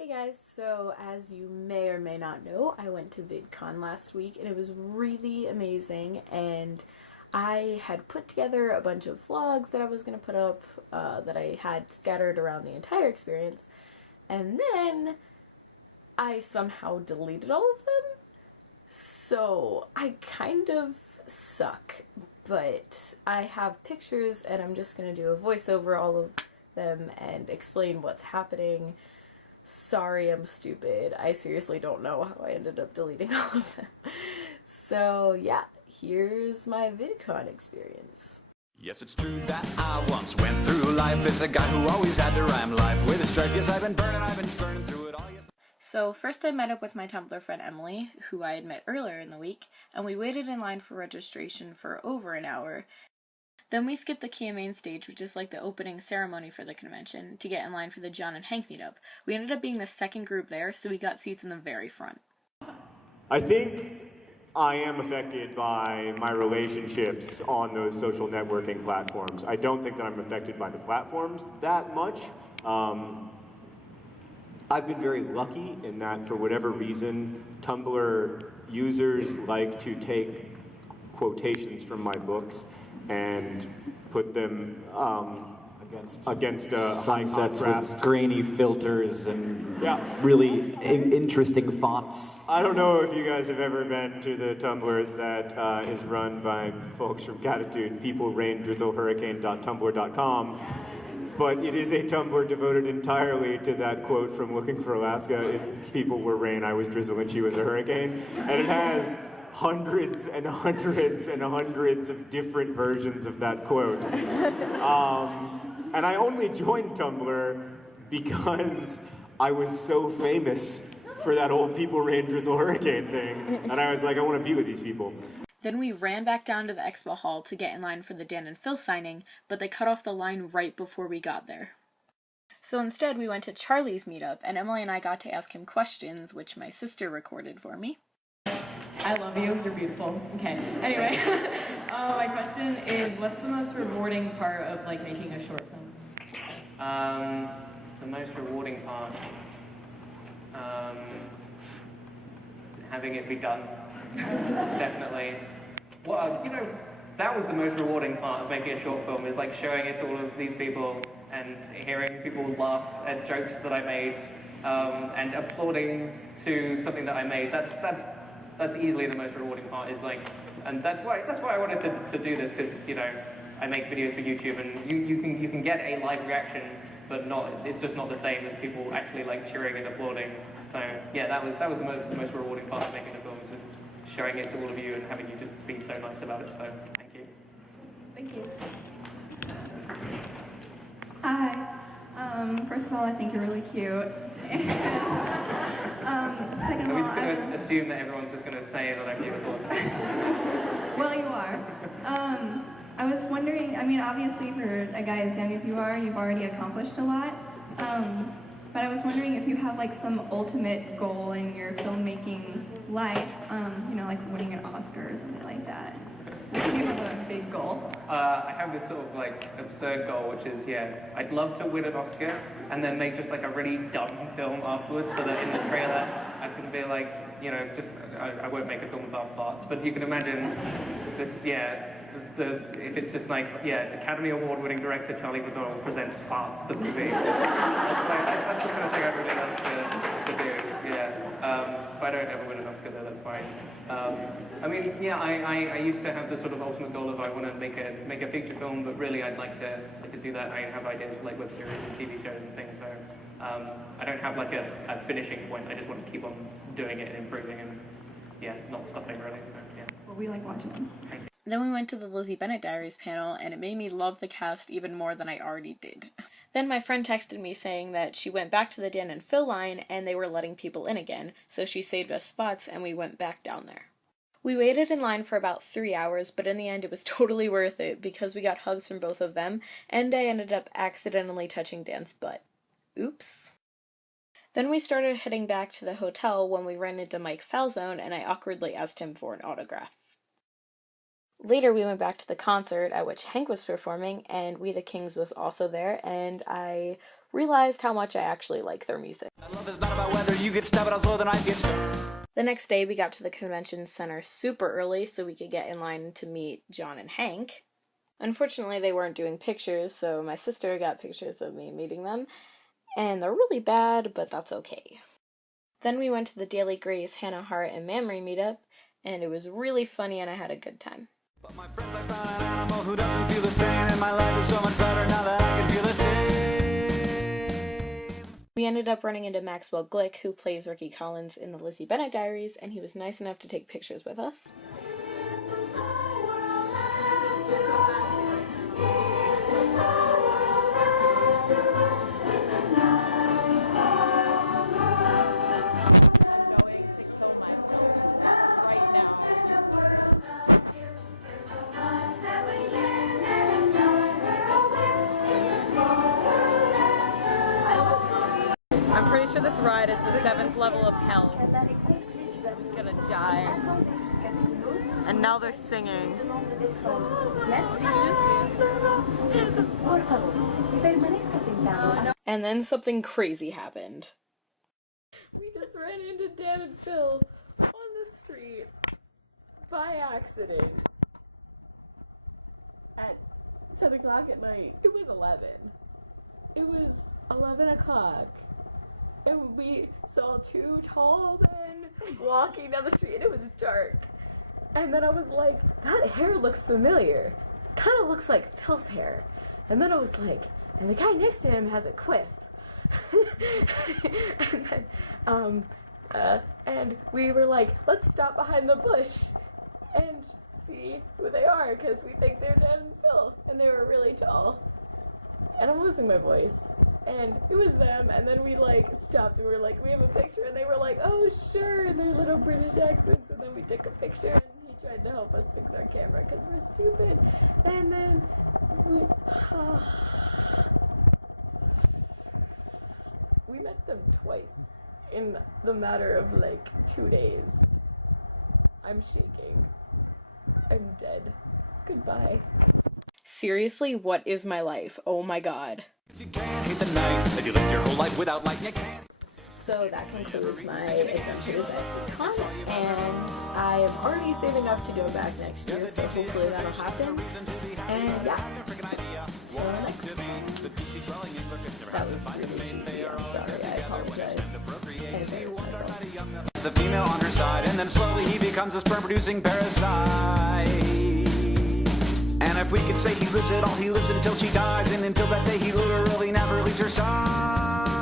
Hey guys, so as you may or may not know, I went to VidCon last week and it was really amazing, and I had put together a bunch of vlogs that I was going to put up that I had scattered around the entire experience, and then I somehow deleted all of them. So I kind of suck, but I have pictures and I'm just going to do a voiceover all of them and explain what's happening. Sorry, I'm stupid. I seriously don't know how I ended up deleting all of them. So yeah, here's my VidCon experience. Yes, it's true that I once went through life as a guy who always had to rhyme life with a strife. Yes, I've been burning through it all. Yes. So first I met up with my Tumblr friend Emily, who I had met earlier in the week, and we waited in line for registration for over an hour. Then we skipped the Kia main stage, which is like the opening ceremony for the convention, to get in line for the John and Hank meetup. We ended up being the second group there, so we got seats in the very front. I think I am affected by my relationships on those social networking platforms. I don't think that I'm affected by the platforms that much. I've been very lucky in that, for whatever reason, Tumblr users like to take quotations from my books and put them against sunsets high contrast with grainy filters and Yeah. really interesting fonts. I don't know if you guys have ever been to the Tumblr that is run by folks from Catitude, people, rain, drizzle, hurricane.tumblr.com, but it is a Tumblr devoted entirely to that quote from Looking for Alaska: if people were rain, I was drizzle, and she was a hurricane. And it has hundreds and hundreds and hundreds of different versions of that quote. And I only joined Tumblr because I was so famous for that old people, rain, drizzle, hurricane thing. And I was like, I want to be with these people. Then we ran back down to the expo hall to get in line for the Dan and Phil signing, but they cut off the line right before we got there. So instead we went to Charlie's meetup, and Emily and I got to ask him questions, which my sister recorded for me. I love you. You're beautiful. Okay. Anyway, my question is, what's the most rewarding part of making a short film? The most rewarding part, having it be done. Definitely. Well, that was the most rewarding part of making a short film, is showing it to all of these people and hearing people laugh at jokes that I made, and applauding to something that I made. That's easily the most rewarding part, and that's why I wanted to do this, because I make videos for YouTube, and you can get a live reaction, but it's just not the same as people actually cheering and applauding. So yeah, that was the most rewarding part of making the film, is just showing it to all of you and having you just be so nice about it. So thank you. Thank you. Hi. First of all, I think you're really cute. Second of Are we all, just going to assume that everyone's just going to say that I'm beautiful? well, you are. I was wondering, obviously for a guy as young as you are, you've already accomplished a lot. But I was wondering if you have some ultimate goal in your filmmaking life, like winning an Oscar or something like that. Do you have a big goal? I have this sort of absurd goal, which is, I'd love to win an Oscar and then make just a really dumb film afterwards, so that in the trailer I can be I won't make a film about farts, but you can imagine this, if it's just Academy Award winning director Charlie McDonnell presents Farts, the movie. That's the kind of thing I'd really love to do, If I don't ever win an Oscar, though, that's fine. I used to have the sort of ultimate goal of I want to make a feature film, but really I'd like to do that. I have ideas for web series and TV shows and things, so I don't have a finishing point. I just want to keep on doing it and improving and not stopping really. So yeah. Well, we like watching them. Then we went to the Lizzie Bennet Diaries panel, and it made me love the cast even more than I already did. Then my friend texted me saying that she went back to the Dan and Phil line and they were letting people in again, so she saved us spots and we went back down there. We waited in line for about 3 hours, but in the end it was totally worth it because we got hugs from both of them, and I ended up accidentally touching Dan's butt. Oops. Then we started heading back to the hotel when we ran into Mike Falzone, and I awkwardly asked him for an autograph. Later we went back to the concert at which Hank was performing, and We the Kings was also there, and I realized how much I actually like their music. Love is not about whether you get stabbed out slow, the knife gets sharp. The next day, we got to the convention center super early so we could get in line to meet John and Hank. Unfortunately, they weren't doing pictures, so my sister got pictures of me meeting them, and they're really bad, but that's okay. Then we went to the Daily Grace, Hannah Hart, and Mamrie meetup, and it was really funny and I had a good time. But my friends, I found an animal who doesn't feel this pain, and my life is so much better now that I can feel the same. We ended up running into Maxwell Glick, who plays Ricky Collins in the Lizzie Bennet Diaries, and he was nice enough to take pictures with us. I'm pretty sure this ride is the 7th level of hell. I'm gonna die. And now they're singing. And then something crazy happened. We just ran into Dan and Phil on the street by accident at 10 o'clock at night. It was 11. It was 11 o'clock. And we saw two tall men walking down the street, and it was dark. And then I was like, that hair looks familiar. Kind of looks like Phil's hair. And then I was like, and the guy next to him has a quiff. And then, and we were like, let's stop behind the bush and see who they are, because we think they're Dan and Phil. And they were really tall. And I'm losing my voice. And it was them, and then we like stopped and we were like, we have a picture, and they were like, oh sure, in their little British accents, and then we took a picture, and he tried to help us fix our camera because we're stupid, and then we met them twice in the matter of like 2 days. I'm shaking. I'm dead. Goodbye. Seriously, what is my life? Oh my god. You can't hate the night if you lived your whole life without light. You can't. So that concludes my adventures at VidCon, and I'm already saving up to go back next year, so hopefully that'll happen. And yeah, till next time. That was really cheesy. I'm sorry. I apologize. I embarrassed myself. The female on her side, and then slowly he becomes a sperm-producing parasite. And if we could say he lives it all, he lives it until she dies, and until that day he literally never leaves her side.